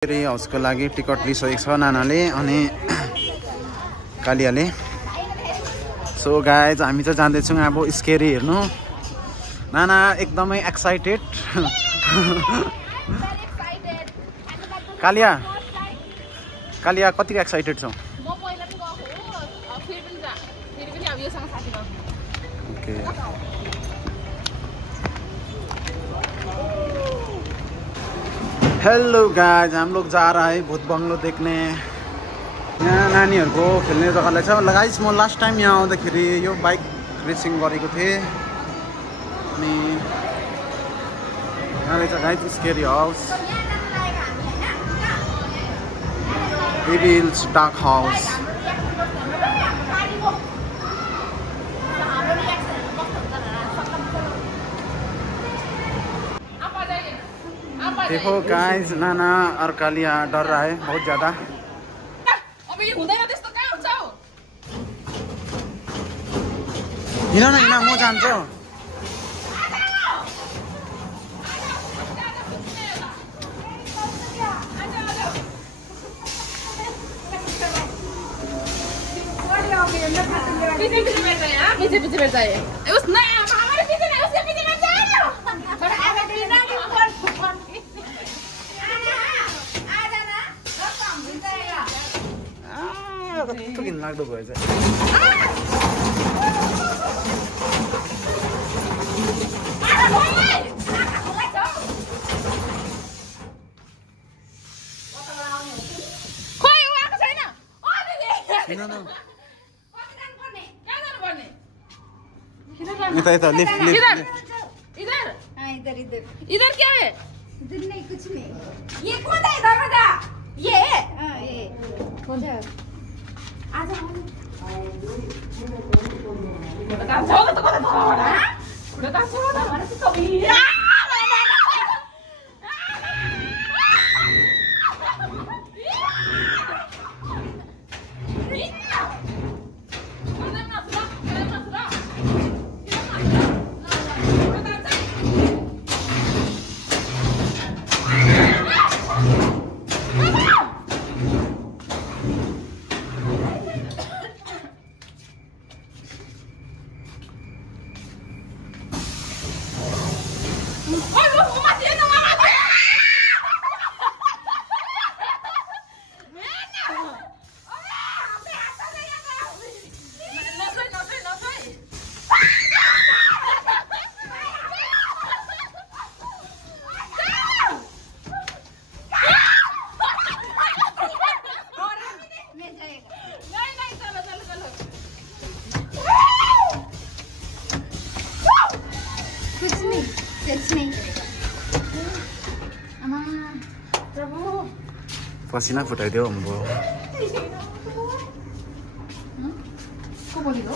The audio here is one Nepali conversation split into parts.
स्केरी हाउसको लागि टिकट लिइसकेको छ नानाले अनि कालियाले। सो गाइज हामी चाहिँ जाँदैछौँ अब स्केरी हेर्नु। नाना एकदमै एक्साइटेड। कालिया कालिया कतिको एक्साइटेड छौ? ओके हेलो गाइज, हम लोग जा रहा है भूत बंगलो देखने। यहाँ नानीहरूको खेल्ने जग्गालाई छ। गाइज म लास्ट टाइम यहाँ आउँदाखेरि यो बाइक रेसिङ गरेको थिएँ। अनि यहाँ रहेछ guys scary house, evil's dark house. देखो गाइस, नाना और कालिया डर रहा है बहुत ज्यादा। हिँड न हिँड, म जान्छु। पीछे बैठ जाइए। कस्तो घिनलाग्दो भयो चाहिँ। यता लिफ्ट लिफ्ट इधर इधर इधर इधर क्या है? इधर नहीं, कुछ नहीं। ये कौन है दरवाजा? ये कौन है? आजा बता जाओ तो बता जाओ हमारे से कभी पसिना फुटाइदियो अम्बो। को बोलेको?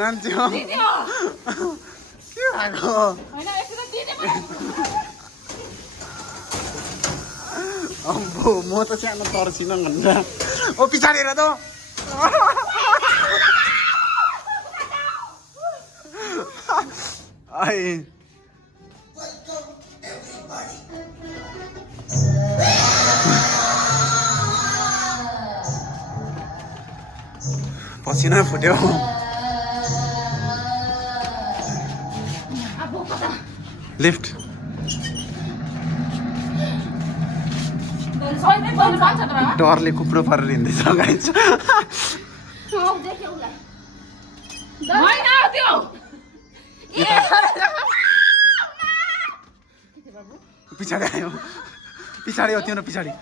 नान्थ्यो के भएको? अम्बो म त सानो तर्सिन भनेर। ओ पछाडि हेर त। आई पसिना फुट्यो। लिफ्ट डरले कुप्रो परेर हिँड्दैछ गाइस। पछाडि आयो, पछाडि हो त्यो न पछाडि।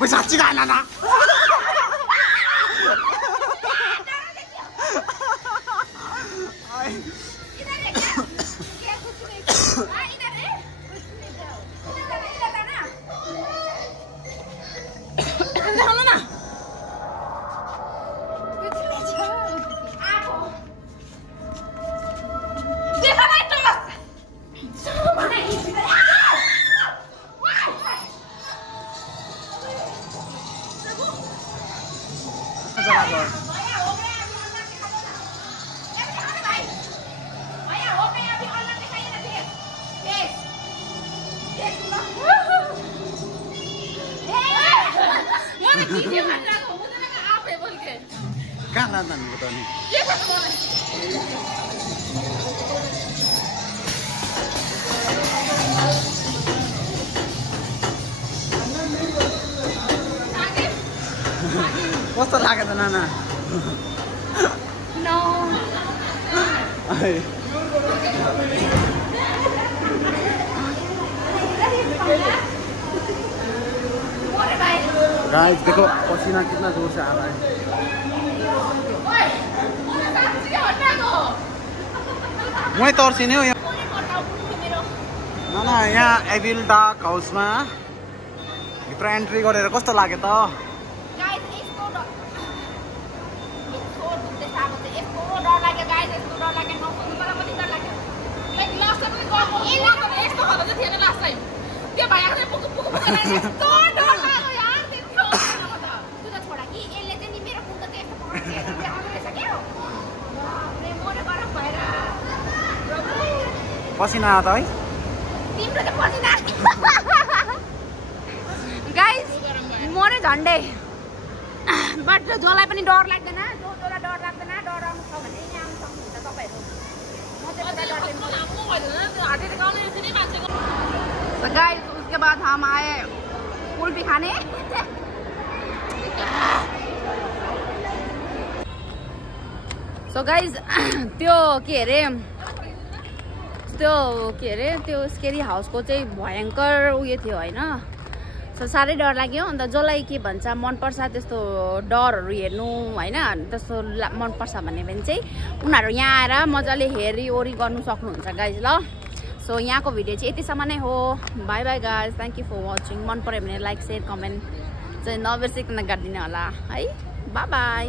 왜 잡지가 않아 나? Kah lantan betul nih. कस्तो लाग्यो त नाना? No. गाइस देखो पसीना कितना जोर से आ रहा है। मैं तर्सिने हो नाना यहाँ एभिल डार्क हाउसमा भित्र एन्ट्री गरेर कस्तो लाग्यो त? पसिना आयो त है? गाइस म नै झन्डै बट जसलाई पनि डर लाग्दैन, जसलाई डर लाग्दैन, डर आउनु छ भने यहाँ आउनु सक्नुहुन्छ तपाईहरु। तो गाइस उसके बाद हम आए कुल्फी खाने। सो गाइस त्यो के अरे त्यो स्केरी हाउसको चाहिँ भयङ्कर उयो थियो हैन। सो साह्रै डर लाग्यो। अन्त जसलाई के भन्छ मनपर्छ त्यस्तो डरहरू हेर्नु हैन, त्यस्तो मनपर्छ भन्ने भने चाहिँ उनीहरू यहाँ आएर मजाले हेरिओरी गर्नु सक्नुहुन्छ गाइज ल। सो यहाँको भिडियो चाहिँ यतिसम्म नै हो। Bye bye guys, thank you for watching. मन पर्यो भने लाइक सेयर कमेन्ट चाहिँ नबिर्सिकन गरिदिनु होला है। By by.